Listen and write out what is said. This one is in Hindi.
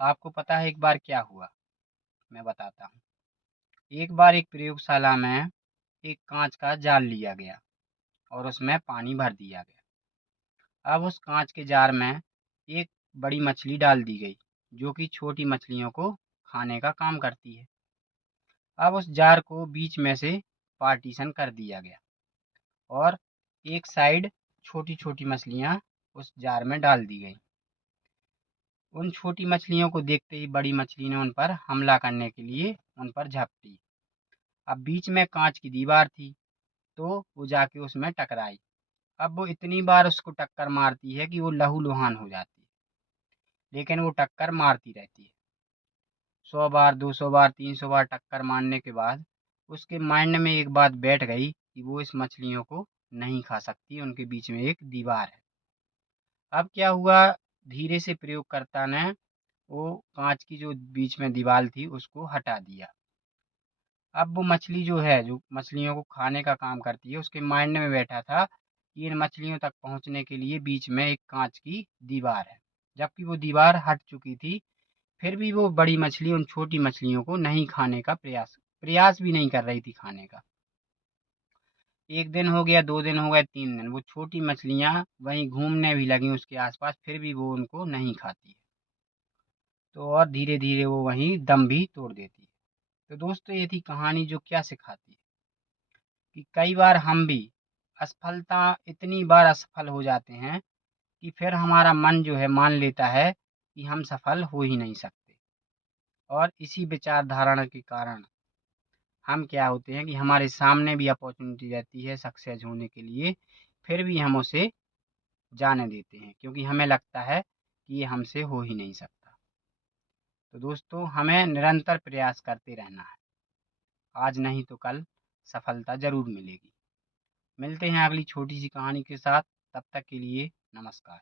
आपको पता है एक बार क्या हुआ? मैं बताता हूँ। एक बार एक प्रयोगशाला में एक कांच का जाल लिया गया और उसमें पानी भर दिया गया। अब उस कांच के जार में एक बड़ी मछली डाल दी गई, जो कि छोटी मछलियों को खाने का काम करती है। अब उस जार को बीच में से पार्टीशन कर दिया गया और एक साइड छोटी-छोटी मछलियाँ उस जार में डाल दी गई। उन छोटी मछलियों को देखते ही बड़ी मछली ने उन पर हमला करने के लिए उन पर झपटी। अब बीच में कांच की दीवार थी, तो वो जाके उसमें टकराई। अब वो इतनी बार उसको टक्कर मारती है कि वो लहूलुहान हो जाती है, लेकिन वो टक्कर मारती रहती है। 100 बार, 200 बार, 300 बार टक्कर मारने के बाद उसके माइंड में एक बात बैठ गई कि वो इस मछलियों को नहीं खा सकती, उनके बीच में एक दीवार है। अब क्या हुआ, धीरे से प्रयोगकर्ता ने वो कांच की जो बीच में दीवार थी उसको हटा दिया। अब वो मछली जो है, जो मछलियों को खाने का काम करती है, उसके माइंड में बैठा था कि इन मछलियों तक पहुंचने के लिए बीच में एक कांच की दीवार है। जबकि वो दीवार हट चुकी थी, फिर भी वो बड़ी मछली उन छोटी मछलियों को नहीं खाने का प्रयास प्रयास भी नहीं कर रही थी खाने का। 1 दिन हो गया, 2 दिन हो गए, 3 दिन, वो छोटी मछलियाँ वहीं घूमने भी लगीं उसके आस-पास, फिर भी वो उनको नहीं खाती है। तो और धीरे-धीरे वो वहीं दम भी तोड़ देती है। तो दोस्तों, ये थी कहानी जो क्या सिखाती है कि कई बार हम भी असफलता इतनी बार असफल हो जाते हैं कि फिर हमारा मन जो है मान लेता है कि हम सफल हो ही नहीं सकते। और इसी विचारधारा के कारण हम क्या होते हैं कि हमारे सामने भी अपॉर्चुनिटी रहती है सक्सेस होने के लिए, फिर भी हम उसे जाने देते हैं क्योंकि हमें लगता है कि ये हमसे हो ही नहीं सकता। तो दोस्तों, हमें निरंतर प्रयास करते रहना है। आज नहीं तो कल सफलता ज़रूर मिलेगी। मिलते हैं अगली छोटी सी कहानी के साथ, तब तक के लिए नमस्कार।